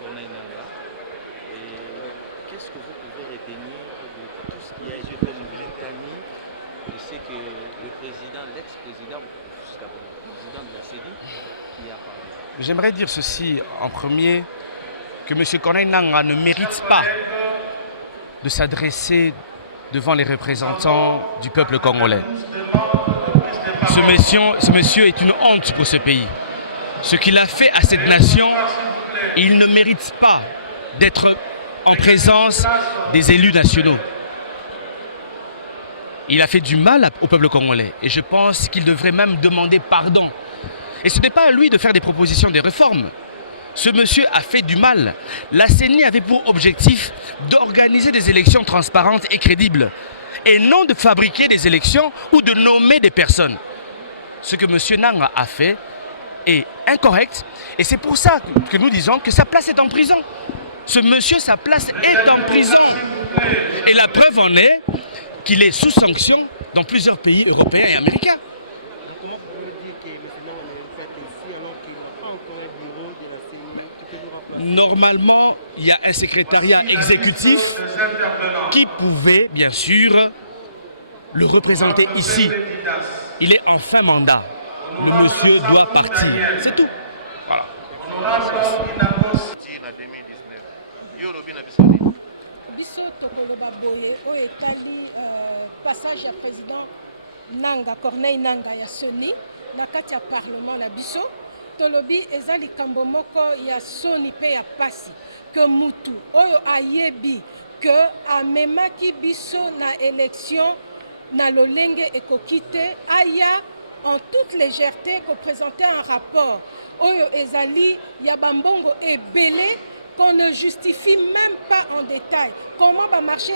Corneille Nangaa. Et qu'est-ce que vous pouvez retenir de tout ce qui a été comme litanie de ce que le président, l'ex-président, jusqu'à présent, le président de la CENI, qui a parlé? J'aimerais dire ceci en premier, que M. Corneille Nangaa ne mérite pas de s'adresser devant les représentants du peuple congolais. Ce monsieur est une honte pour ce pays. Ce qu'il a fait à cette nation, il ne mérite pas d'être en présence des élus nationaux. Il a fait du mal au peuple congolais et je pense qu'il devrait même demander pardon. Et ce n'est pas à lui de faire des propositions de réformes. Ce monsieur a fait du mal. La CENI avait pour objectif d'organiser des élections transparentes et crédibles et non de fabriquer des élections ou de nommer des personnes. Ce que M. Nangaa a fait est incorrect et c'est pour ça que nous disons que sa place est en prison. Ce monsieur, sa place est en prison. Et la preuve en est qu'il est sous sanction dans plusieurs pays européens et américains. Comment pouvez-vous dire que M. Nangaa n'est pas ici alors qu'il n'a pas encore un bureau de la CENI qui peut nous remplacer? Normalement, il y a un secrétariat exécutif qui pouvait, bien sûr, le représenter ici. Il est en fin mandat. Le monsieur doit partir. C'est tout. Voilà. Biso tokoloba boye oyo etali passage ya président Nangaa Corneille Nangaa ya soni na kati ya parlement na biso tolobi eza likambo moko ya soni pe ya pasi que mutu oyo ayebi que amemaki biso na élection na lolenge ekoki te aya en toute légèreté ko présenter un rapport oyo ezali ya bambongo ebele qu'on ne justifie même pas en détail comment va marcher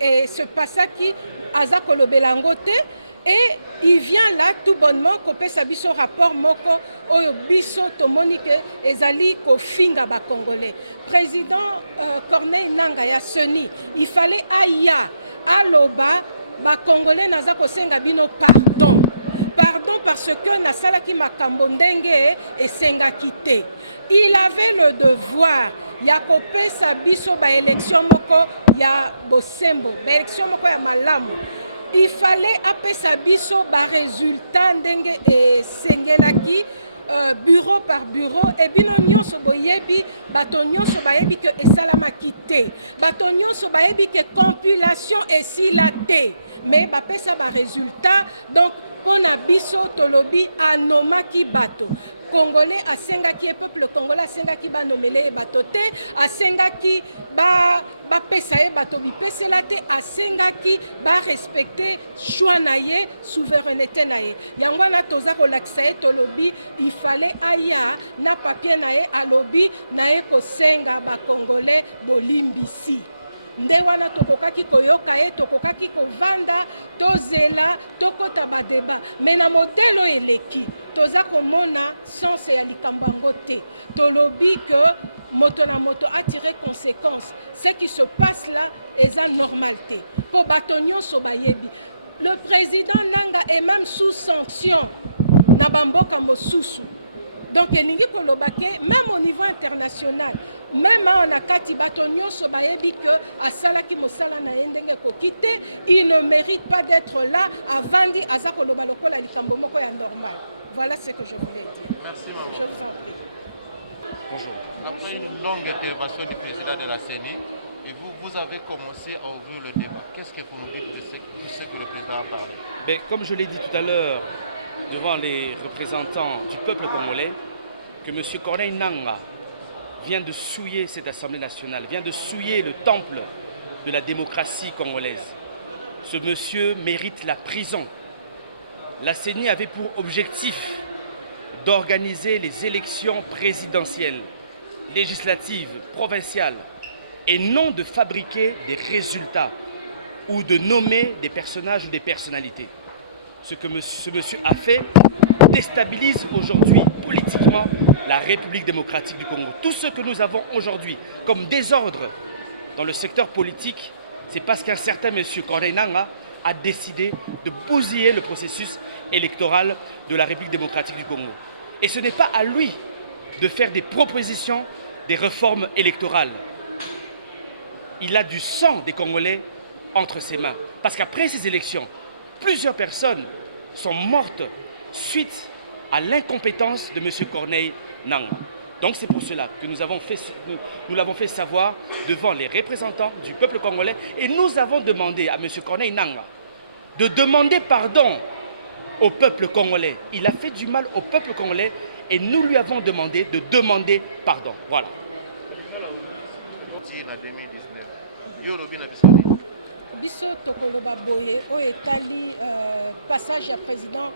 et se passer qui aza kolobelango te et il vient là tout bonnement kopé sa biso rapport moko oyo biso tomoni que ezali kofinga ba congolais président Corneille Nangaa ya soni il fallait aya aloba ba congolais naza kosenga bino pardon parce que nasalaki makambo ndenge esengaki te il avait le devoir ya kopesa biso ba élection moko ya bosembo ba élection moko ya malamu il fallait apesa biso ba résultat ndenge esengelaki bureau par bureau et bino nyonso boyebi bato nyonso bayebi que esalamaki te bato nyonso bayebi que compilation esila te mais bapesa ba résultat donc mpona biso tolobi anomaki bato congolais asengaki peuple congolais asengaki banomele ye bato te asengaki bapesa ye bato bipesela te asengaki barespecte choix na ye souveraineté na ye yango wana toza kolakisa ye tolobi il fallait aya na papier na ye alobi na ye kosenga bacongolais bolimbisi nde wana tokokaki koyoka ye tokokaki kovanda tozela tokota badeba me na modele oyo eleki toza komona sense ya likambo yango te tolobi ke moto na moto atire conséquence ce qui se passe là eza normal te mpo bato nyonso bayebi le président Nangaa est même sous sanction na bamboka mosusu donc elingi koloba ke même au niveau international même na kati bato nyonso bayebi ke asalaki mosala na ye ndenge ekoki te il ne mérite pas d'être là avandi aza koloba lokola likambo moko ya normal. Voilà ce que je voulais dire. Merci maman. Bonjour. Après une longue intervention du président de la CENI, et vous avez commencé à ouvrir le débat. Qu'est-ce que vous nous dites de tout ce que le président a parlé? Ben, comme je l'ai dit tout à l'heure devant les représentants du peuple congolais, que M. Corneille Nangaa vient de souiller cette Assemblée nationale, vient de souiller le temple de la démocratie congolaise. Ce monsieur mérite la prison. La CENI avait pour objectif d'organiser les élections présidentielles, législatives, provinciales, et non de fabriquer des résultats ou de nommer des personnages ou des personnalités. Ce que ce monsieur a fait déstabilise aujourd'hui politiquement la République démocratique du Congo. Tout ce que nous avons aujourd'hui comme désordre dans le secteur politique, c'est parce qu'un certain monsieur Corneille Nangaa a décidé de bousiller le processus électoral de la République démocratique du Congo. Et ce n'est pas à lui de faire des propositions des réformes électorales. Il a du sang des Congolais entre ses mains. Parce qu'après ces élections, plusieurs personnes sont mortes suite à l'incompétence de M. Corneille Nangaa. Donc c'est pour cela que nous l'avons fait savoir devant les représentants du peuple congolais et nous avons demandé à M. Corneille Nangaa de demander pardon au peuple congolais. Il a fait du mal au peuple congolais et nous lui avons demandé de demander pardon. Voilà. Biso tokoloba boye oyo etali passage ya président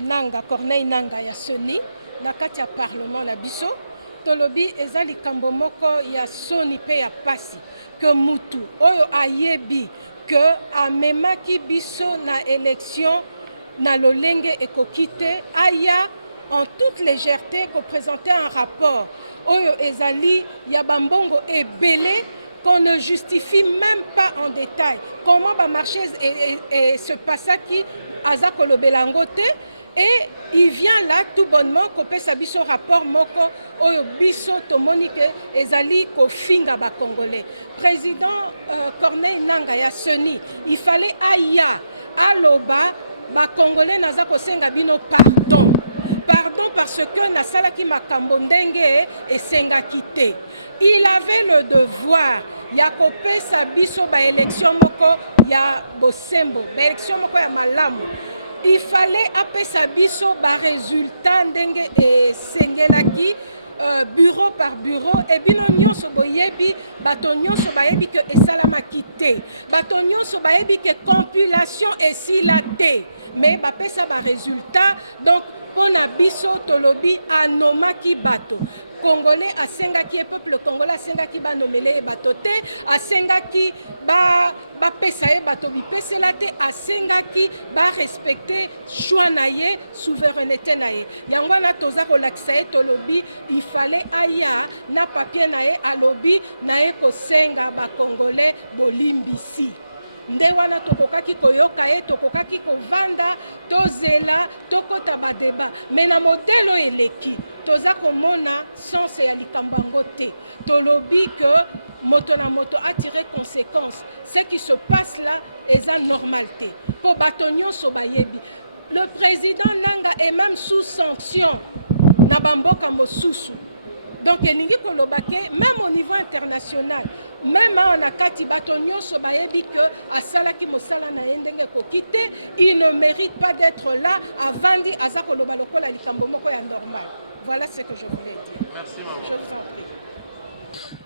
Nangaa Corneille Nangaa ya soni na kati ya parlement na biso tolobi eza likambo moko ya soni pe ya pasi que mutu oyo ayebi que amemaki biso na élection na lolenge ekoki te aya en toute légèreté ko présenter un rapport oyo ezali ya bambongo ebele qu'on ne justifie même pas en détail comment ba marché et se passaki aza kolobelango te et il vient là tout bonnement kopesa biso rapport moko oyo biso tomoni ke ezali kofinga ba congolais président Corneille Nangaa ya soni il fallait aya aloba ba congolais naza kosenga bino pardon parce que nasalaki makambo ndenge esengaki te il avait le devoir ya kopesa biso ba élection moko ya bosembo ba élection moko ya malamu il fallait apesa biso ba résultat ndenge esengelaki bureau par bureau et bino nyonso boyebi bato nyonso bayebi ke esalamaki te bato nyonso bayebi ke compilation esila te mais bapesa ba résultat donc mpona biso tolobi anomaki bato congolais asengaki peuple congolais asengaki banomele ye bato te asengaki bapesa ye bato bipesela te asengaki barespecte choix na ye souveraineté na ye yango wana toza kolakisa ye tolobi il fallait aya na papier na ye alobi na ye kosenga bacongolais bolimbisi nde wana tokokaki koyoka ye tokokaki kovanda tozela tokota badeba me na modele oyo eleki toza komona sense ya likambo yango te tolobi ke moto na moto atire conséquence ce qui se passe là eza normal te mpo bato nyonso bayebi le président Nangaa est même sous sanction na bamboka mosusu donc elingi koloba ke même au niveau international même na kati bato nyonso bayebi ke asalaki mosala na ye ndenge ekoki te il ne mérite pas d'être là avandi aza koloba lokola likambo moko ya normal. Voilà ce que je voulais dire. Merci maman.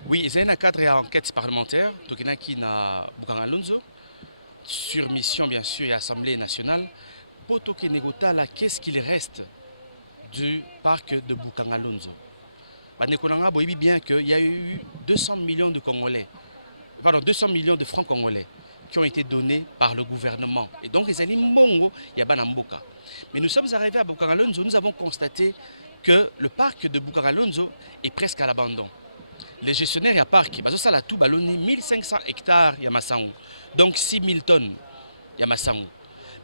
Oui, il y a un cadre d'enquête parlementaire qui na Bukanga Lonzo sur mission bien sûr et Assemblée nationale pour négocier là qu'est-ce qu'il reste du parc de Bukanga Lonzo. Vous voyez bien qu'il y a eu 200 millions de Congolais, pardon, 200 millions de francs congolais qui ont été donnés par le gouvernement. Et donc, les Alimbongo, il y a Banamboka. Mais nous sommes arrivés à Bukanga Lonzo, nous avons constaté que le parc de Bukanga Lonzo est presque à l'abandon. Les gestionnaires du parc, ils ont tout ballonné 1500 hectares à Massango, donc 6000 tonnes à Massango.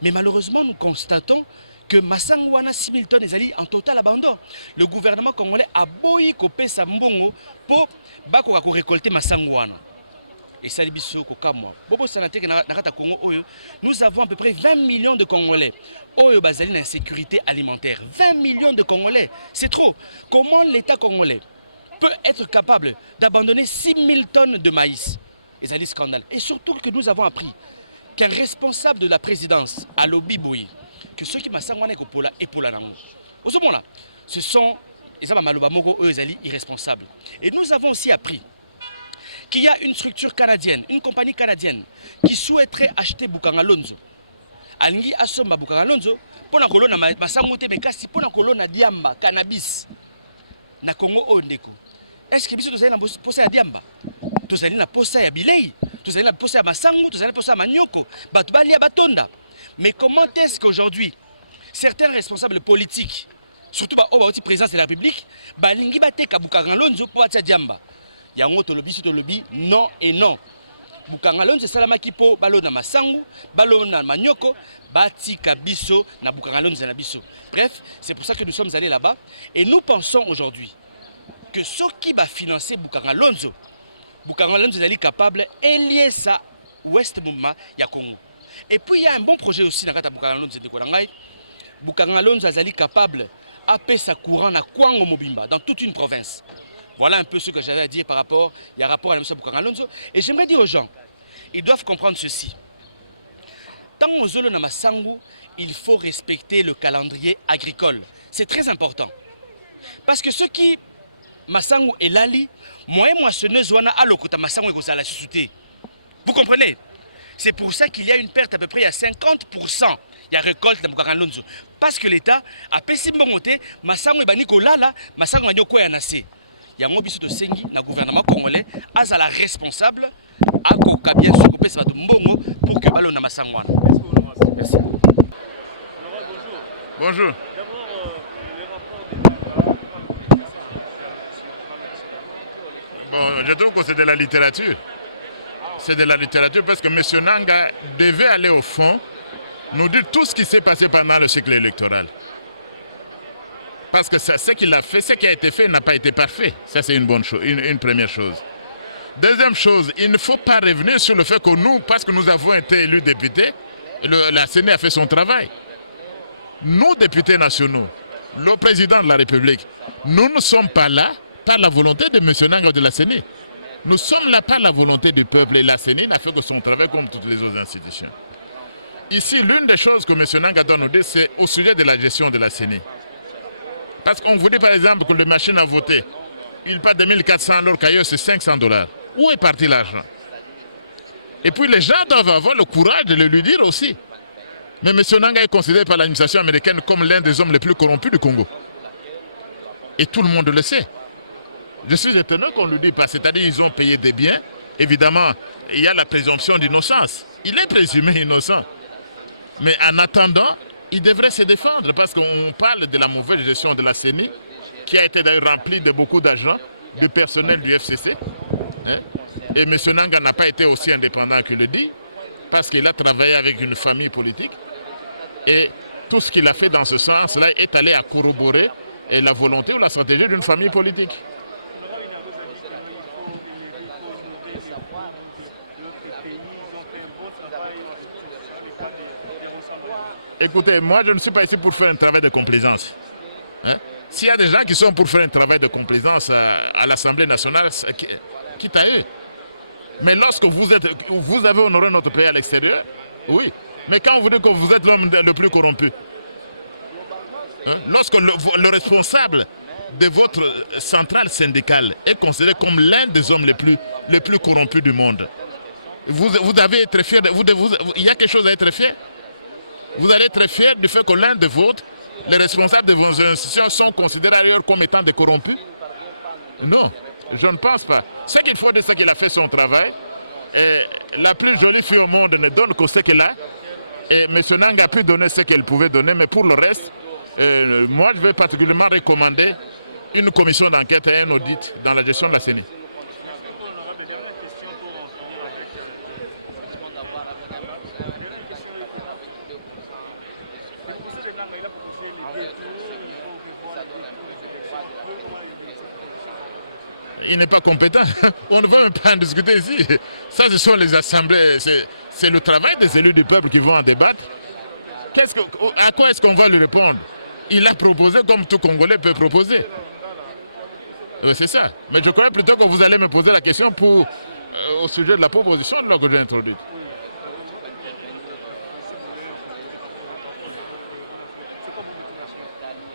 Mais malheureusement, nous constatons que Massango a 6000 tonnes en total abandon. Le gouvernement congolais a boyi kopé sa mbongo pour récolter Massango. Et ça, nous avons à peu près 20 millions de Congolais qui ont une insécurité alimentaire. 20 millions de Congolais, c'est trop. Comment l'État congolais peut être capable d'abandonner 6000 tonnes de maïs? Et c'est un scandale. Et surtout que nous avons appris qu'un responsable de la présidence à Lobi Boyi, que ceux qui m'ont et pour la au ce moment-là, ce sont irresponsables. Et nous avons aussi appris qu'il y a une structure canadienne, une compagnie canadienne qui souhaiterait acheter Bukanga Lonzo. Alingi asomba Bukanga Lonzo pour na kolona masangote mekasi pour na kolona diamba cannabis na Congo ondeko. Est-ce que biso tozali na posa ya diamba? Tozali na posa ya bilei, tozali na posa ya masango, tozali na posa ya manioko, batu balia batonda. Mais comment est-ce qu'aujourd'hui, certains responsables politiques, surtout au président de la République, balingi bateka Bukanga Lonzo pour atia diamba? Yango tolobi non et non. Bukanga Lonzo salamaki po balona masango, balona manioko, batika biso na Bukanga Lonzo na biso. Bref, c'est pour ça que nous sommes allés là-bas et nous pensons aujourd'hui que ceux qui va financer Bukanga Lonzo est capable de lier ça Ouest Mouvement ya Congo. Et puis il y a un bon projet aussi dans Bukanga Lonzo de Korangai. Bukanga Lonzo est capable de sa courant à Kwango Mobimba dans toute une province. Voilà un peu ce que j'avais à dire par rapport à M. Bukanga Lonzo. Et j'aimerais dire aux gens, ils doivent comprendre ceci. Tant aux Zolo Namasangu, il faut respecter le calendrier agricole. C'est très important. Parce que ceux qui Masangu et Lali, moi moissonneuse wana alokota Masangu et Gozala Susute. Vous comprenez? C'est pour ça qu'il y a une perte à peu près à 50%. Il y a récolte dans Bukanga Lonzo. Parce que l'État a payé Mbongote, Masangu et Baniko Lala, Masangu et Nyoko Yanase. Il y a un biso de Sengi, le gouvernement congolais, a la responsable, a bien sûr coupé ça de Mbongo pour que Balo Namasangu. Merci. Bonjour. Bon, je trouve que c'est de la littérature. C'est de la littérature parce que M. Nanga devait aller au fond, nous dire tout ce qui s'est passé pendant le cycle électoral. Parce que ce qu'il a fait, ce qui a été fait n'a pas été parfait. Ça, c'est une bonne chose, une première chose. Deuxième chose, il ne faut pas revenir sur le fait que nous, parce que nous avons été élus députés, la CENI a fait son travail. Nous, députés nationaux, le président de la République, nous ne sommes pas là par la volonté de M. Nanga de la CENI. Nous sommes là par la volonté du peuple et la CENI n'a fait que son travail comme toutes les autres institutions. Ici, l'une des choses que M. Nanga doit nous dire, c'est au sujet de la gestion de la CENI. Parce qu'on vous dit par exemple que les machines à voter, il part de 1400 alors qu'ailleurs c'est $500. Où est parti l'argent? Et puis les gens doivent avoir le courage de le lui dire aussi. Mais M. Nanga est considéré par l'administration américaine comme l'un des hommes les plus corrompus du Congo. Et tout le monde le sait. Je suis étonné qu'on ne le dise pas. C'est-à-dire qu'ils ont payé des biens. Évidemment, il y a la présomption d'innocence. Il est présumé innocent. Mais en attendant, il devrait se défendre parce qu'on parle de la mauvaise gestion de la CENI qui a été d'ailleurs remplie de beaucoup d'argent, de personnel du FCC. Et M. Nanga n'a pas été aussi indépendant qu'il le dit parce qu'il a travaillé avec une famille politique. Et tout ce qu'il a fait dans ce sens-là est allé à corroborer la volonté ou la stratégie d'une famille politique. Écoutez, moi je ne suis pas ici pour faire un travail de complaisance. S'il y a des gens qui sont pour faire un travail de complaisance à l'Assemblée nationale, quitte à eux. Mais lorsque vous avez honoré notre pays à l'extérieur, oui. Mais quand vous dites que vous êtes l'homme le plus corrompu, lorsque le responsable de votre centrale syndicale est considéré comme l'un des hommes les plus corrompus du monde, vous devez être fier. Il y a quelque chose à être fier. Vous allez être fier du fait que l'un de vôtres, les responsables de vos institutions, sont considérés ailleurs comme étant des corrompus? Non, je ne pense pas. Ce qu'il faut dire, c'est qu'il a fait son travail. Et la plus jolie fille au monde ne donne que ce qu'elle a. Et M. Nanga a pu donner ce qu'elle pouvait donner, mais pour le reste, moi je vais particulièrement recommander une commission d'enquête et un audit dans la gestion de la CENI. Il n'est pas compétent. On ne veut même pas en discuter ici. Ça, ce sont les assemblées. C'est le travail des élus du peuple qui vont en débattre. À quoi est-ce qu'on va lui répondre? Il a proposé comme tout Congolais peut proposer. C'est ça. Mais je crois plutôt que vous allez me poser la question au sujet de la proposition que j'ai introduite.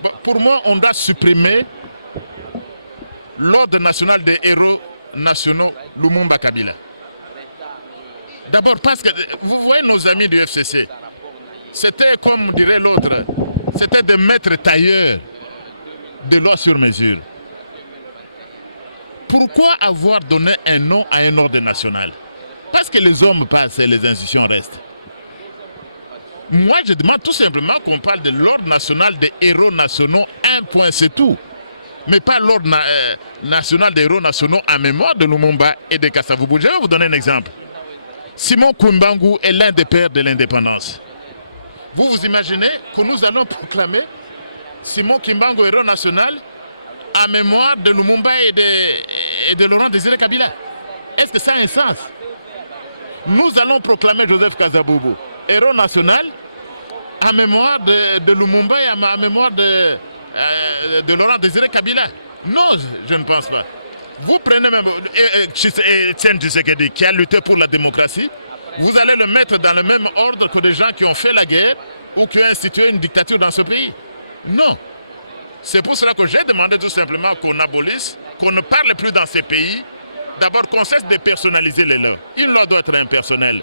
Bon, pour moi, on doit supprimer l'ordre national des héros nationaux Lumumba Kabila. D'abord parce que, vous voyez nos amis du FCC, c'était comme dirait l'autre, c'était des maîtres tailleurs de loi sur mesure. Pourquoi avoir donné un nom à un ordre national? Parce que les hommes passent et les institutions restent. Moi je demande tout simplement qu'on parle de l'ordre national des héros nationaux, un point c'est tout. Mais pas l'ordre national des héros nationaux en mémoire de Lumumba et de Kasavubu. Je vais vous donner un exemple. Simon Koumbangu est l'un des pères de l'indépendance. Vous imaginez que nous allons proclamer Simon Kimbangu héros national en mémoire de Lumumba et de Laurent Désiré Kabila. Est-ce que ça a un sens? Nous allons proclamer Joseph Kasavubu héros national en mémoire de Lumumba et en mémoire de Laurent Désiré Kabila. Non, je ne pense pas. Vous prenez même Etienne Tshisekedi qui a lutté pour la démocratie, vous allez le mettre dans le même ordre que des gens qui ont fait la guerre ou qui ont institué une dictature dans ce pays. Non. C'est pour cela que j'ai demandé tout simplement qu'on abolisse, qu'on ne parle plus dans ces pays, d'abord qu'on cesse de personnaliser les leurs. Une loi doit être impersonnelle.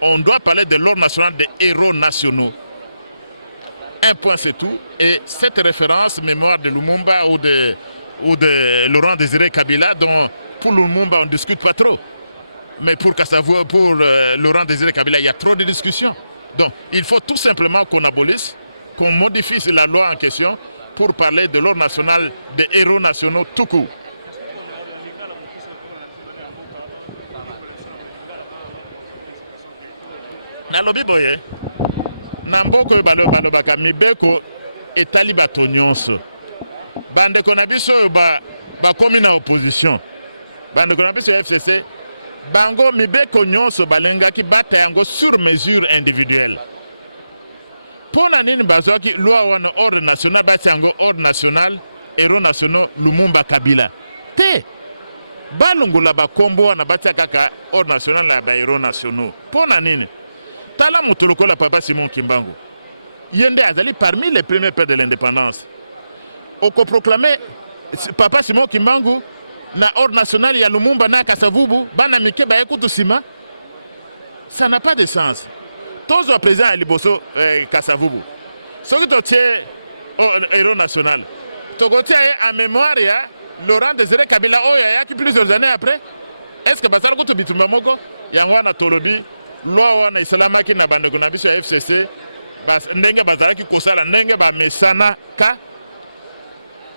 On doit parler de l'ordre national des héros nationaux. Un point c'est tout. Et cette référence, mémoire de Lumumba ou de Laurent Désiré Kabila, dont pour Lumumba on ne discute pas trop. Mais pour Laurent Désiré Kabila, il y a trop de discussions. Donc il faut tout simplement qu'on abolisse, qu'on modifie la loi en question pour parler de l'ordre national des héros nationaux tout court. Nalobi boye na mboko balobaka mibeko etali bato nyonso bandeko na biso bakomi na opposition bandeko na biso ya FCC bango mibeko nyonso balengaki bata yango sur mesure individuelle mpona nini bazwaki loi wana ordre national bati yango ordre national héros nationaux Lumumba Kabila te balongola bakombo wana batia kaka ordre national ya bahéros nationaux mpona nini tala moto lokola Papa Simon Kimbangu yende azali parmi les premiers pères de l'indépendance oko proclamer Papa Simon Kimbangu na ordre national ya Lumumba na Kasavubu bana mike ba ekutu sima ça n'a pas de sens tous les présidents à liboso Kasavubu soki to tie héros national to ko tie en mémoire ya Laurent Désiré Kabila oya ya ki plusieurs années après est-ce que basala kutu bitumba moko yango na tolobi loi wana isalamaki na bandeko na biso ya FCC ndenge bazalaki kosala ndenge bamesana ka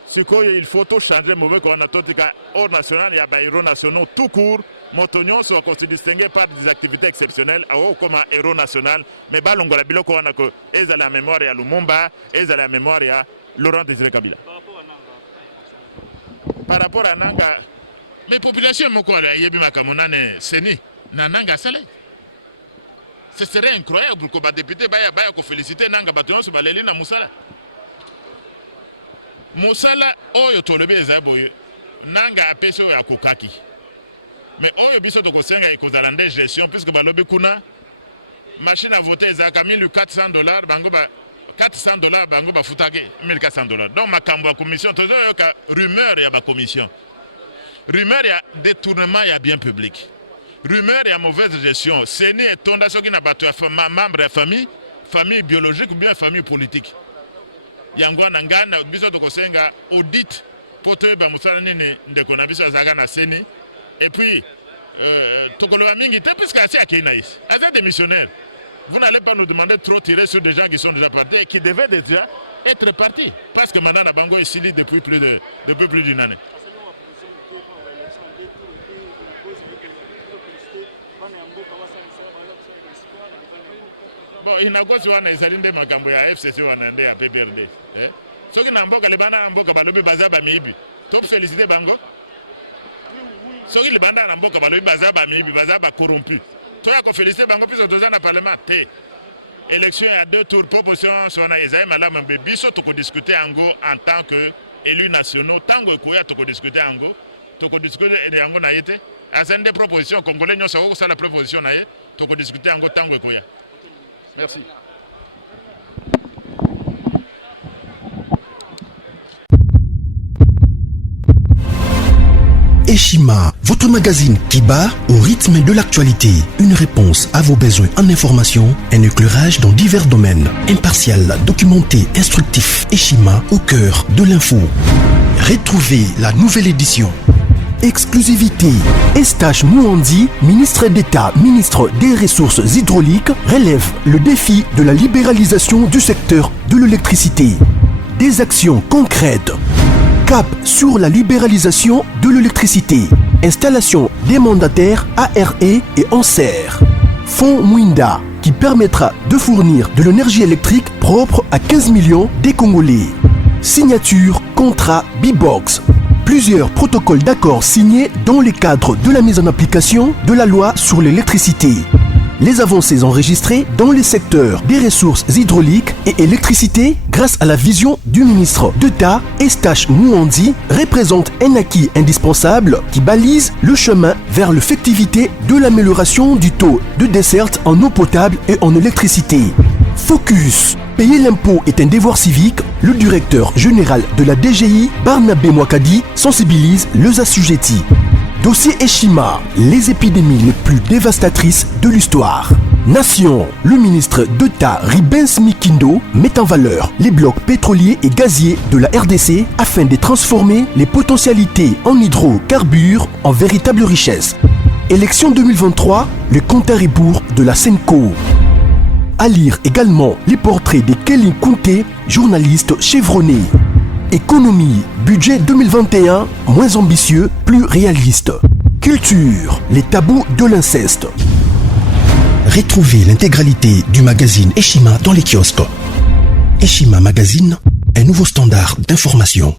sikoyo il faut tout changer mauvais qu'on a totika ordre national ya bahéros nationaux tout court moto nyonso ako se distinguer par des activités exceptionnelles comme un héros national mais balongola biloko wana ko ezala la mémoire ya Lumumba ezala la mémoire ya Laurent Désiré Kabila par rapport à Nanga mais population moko ala yebi makamonane seni na Nanga sale. Ce serait incroyable que les députés soient félicités Nanga Batonso Baleli na Moussala. Moussala, oyo tolobi ezaboye. Nanga apeso ya kokaki. Mais oyo biso to kosenga ikozalande gestion puisque balobi kuna machine à voter ezaka $1,400 bango ba $400 bango ba futake $1,400. Donc makambo ya commission tozo yoka rumeur ya ba commission. Rumeur ya détournement ya bien public. Rumeur et mauvaise gestion, c'est ni étonda soki na bato ya membre de la famille biologique ou bien famille politique. Yango na ngana biso to kosenga audit poto ba musala nene ndeko na biso azaka na seni et puis tokoloba mingi te puisque asi akina ici. As des missionnaires. Vous n'allez pas nous demander trop tirer sur des gens qui sont déjà partis et qui devaient déjà être partis parce que maintenant na bango ici depuis plus d'une année. Bon, inagosi wana ezali nde makambo ya FCC wana nde ya PPRD. Soki na mboka libanda na mboka balobi bazaba miibi. Top féliciter bango. Soki libanda na mboka balobi bazaba miibi, bazaba corrompu. To ya ko féliciter bango puisque toza na parlement te. Élection ya 2 tours proposition sona ezali malamu mbe biso to ko discuter ango en tant que élus nationaux tango ekoya to ko discuter ango. To ko discuter yango na yete. Azende proposition congolais nyonso ko sala proposition na ye to ko discuter ango tango ekoya. Merci. Eshima, votre magazine qui bat au rythme de l'actualité. Une réponse à vos besoins en information, un éclairage dans divers domaines. Impartial, documenté, instructif. Eshima au cœur de l'info. Retrouvez la nouvelle édition. Exclusivité. Estache Mouandi, ministre d'État, ministre des Ressources hydrauliques, relève le défi de la libéralisation du secteur de l'électricité. Des actions concrètes. Cap sur la libéralisation de l'électricité. Installation des mandataires ARE et ANSER. Fonds Mwinda, qui permettra de fournir de l'énergie électrique propre à 15 millions des Congolais. Signature contrats B-Box. Plusieurs protocoles d'accord signés dans le cadre de la mise en application de la loi sur l'électricité. Les avancées enregistrées dans les secteurs des ressources hydrauliques et électricité grâce à la vision du ministre d'État Eustache Mouandi représentent un acquis indispensable qui balise le chemin vers l'effectivité de l'amélioration du taux de desserte en eau potable et en électricité. Focus. Payer l'impôt est un devoir civique. Le directeur général de la DGI, Barnabé Mwakadi, sensibilise les assujettis. Dossier Eshima, les épidémies les plus dévastatrices de l'histoire. Nation, le ministre d'État Ribens Mikindo met en valeur les blocs pétroliers et gaziers de la RDC afin de transformer les potentialités en hydrocarbures en véritable richesse. Élection 2023, le compte à rebours de la Senco. À lire également les portraits de Kelly Kounté, journaliste chevronné. Économie, budget 2021, moins ambitieux, plus réaliste. Culture, les tabous de l'inceste. Retrouvez l'intégralité du magazine Eshima dans les kiosques. Eshima Magazine, un nouveau standard d'information.